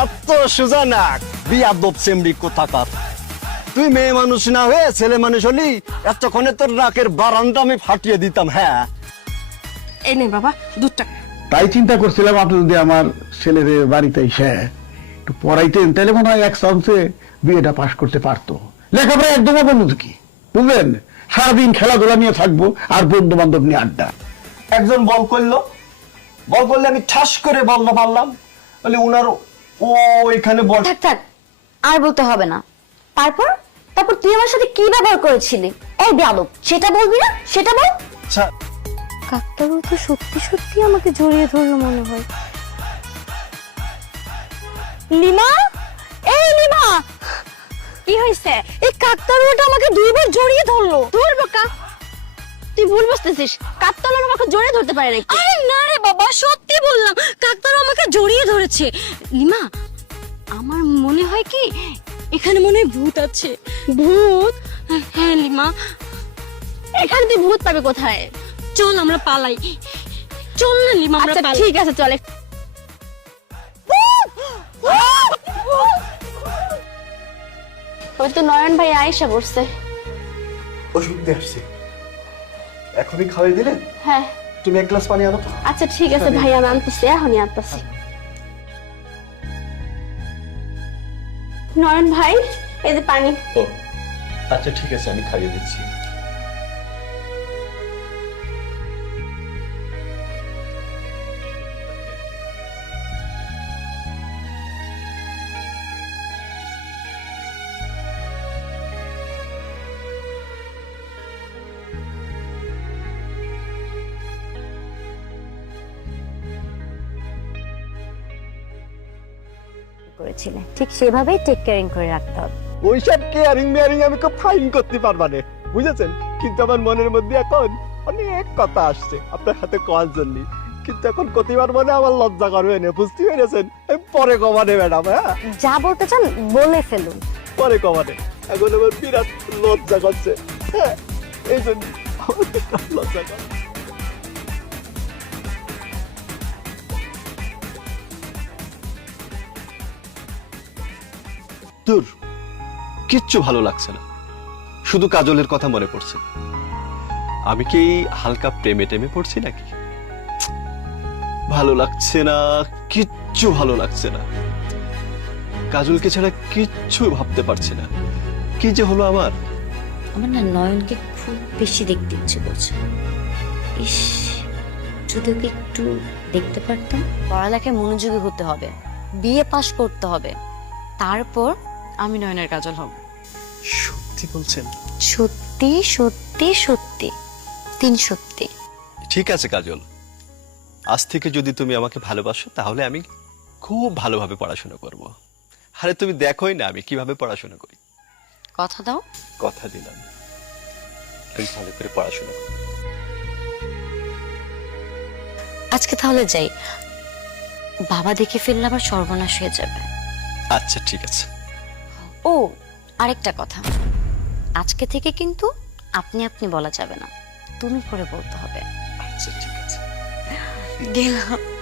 অত সোজা না বিয়াদব চেমড়ি কোথাকার? তুই মেয়ে মানুষ না হয়ে ছেলে মানুষ হলি এতক্ষণে তোর নাকের বারান্দা আমি ফাটিয়ে দিতাম হ্যাঁ? এই নে বাবা দুধটা। তাই চিন্তা করছিলাম আপনি যদি আমার বাড়িতে এসে একটু পড়াইতেন তাহলে মনে হয় এক চান্সে বিয়েটা পাশ করতে পারতো। লেখাপড়া একদম বন্ধু কি? বুঝলেন? সারাদিন খেলাধুলা নিয়ে থাকব আর বন্ধু বান্ধব নিয়ে আড্ডা। একজন বল করল। বল করলে আমি ঠাস করে বলতে পারলাম। বলে উনার ও এখানে বল। থাক থাক আর বলতে হবে না। তারপর? তারপর তুই আমার সাথে কি ব্যবহার করেছিলি? এই বেয়াদব সেটা বলবি না? সেটা বল। আচ্ছা কাকতারু তো সত্যি সত্যি আমাকে জড়িয়ে ধরলো মনে হয়। লিমা? এই লিমা! কি হয়েছে? এই কাকতারুটা আমাকে দুইবার জড়িয়ে ধরলো। ধরবো কা তুই ভুল বুঝতেছিস? কাকতারু আমাকে জড়িয়ে ধরতে পারে নাকি? আরে না রে বাবা সত্যি বললাম কাকতারু আমাকে জড়িয়ে ধরেছে। লিমা আমার মনে হয় কি এখানে মনে হয় ভূত আছে। ভূত? হ্যাঁ লিমা এখানে তুই ভূত পাবে কোথায়? চল আমরা পালাই। চল না লিমা আমরা পালাই। ঠিক আছে চলে। ওই তো নয়ন ভাই আয়েশা বসছে। ওষুধ দিয়ে আসছি। এখনই খাওয়াই দিলে? হ্যাঁ। তুমি এক গ্লাস পানি আনো তো। আচ্ছা ঠিক আছে ভাই আমি আনতেছি এখনই আনতেছি। নয়ন ভাই এই যে পানি। ও আচ্ছা ঠিক আছে আমি খাইয়ে দিচ্ছি। করেছিলে। ঠিক সেভাবেই টেক কেয়ারিং করে রাখতে হবে। ওইসব কেয়ারিং মেয়ারিং আমি খুব ফাইন করতে পারবা না বুঝেছেন? কিন্তু আমার মনের মধ্যে এখন অনেক কথা আসছে আপনার হাতে কল জন্য কিন্তু এখন কতিবার মনে আমার লজ্জা করবে না বুঝতে পেরেছেন? আমি পরে কমানে ম্যাডাম হ্যাঁ? যা বলতে চান বলে ফেলুন। পরে কমানে। এখন আমার বিরাট লজ্জা করছে হ্যাঁ? এই জন্য লজ্জা করে দূর কিচ্ছু ভালো লাগছে না। শুধু কাজলের কথা মনে পড়ছে। আমি কি হালকা প্রেমে টেমে পড়ছি নাকি? ভালো লাগছে না কিচ্ছু ভালো লাগছে না। কাজলকে ছাড়া কিচ্ছু ভাবতে পারছি না। কি যে হলো আমার? আমার না নয়নকে খুব বেশি দেখতে ইচ্ছে করছে। ইস যদি ওকে একটু দেখতে পারতাম। পড়ালেখায় মনোযোগী হতে হবে বিয়ে পাশ করতে হবে। তারপর আমি নয়নের কাজল হব। সত্যি বলছেন? সত্যি সত্যি সত্যি। তিন সত্যি। ঠিক আছে কাজল। আজ থেকে যদি তুমি আমাকে ভালোবাসো তাহলে আমি খুব ভালোভাবে পড়াশোনা করব। আরে তুমি দেখোই না আমি কীভাবে পড়াশোনা করি। কথা দাও। কথা দিলাম। আমি ভালো করে পড়াশোনা করব আজকে তাহলে যাই। বাবা দেখে ফেললে আবার সর্বনাশ হয়ে যাবে। আচ্ছা ঠিক আছে। ও আরেকটা কথা। আজকে থেকে কিন্তু আপনি আপনি বলা যাবে না। তুমি করে বলতে হবে। আচ্ছা ঠিক আছে। গেলাম।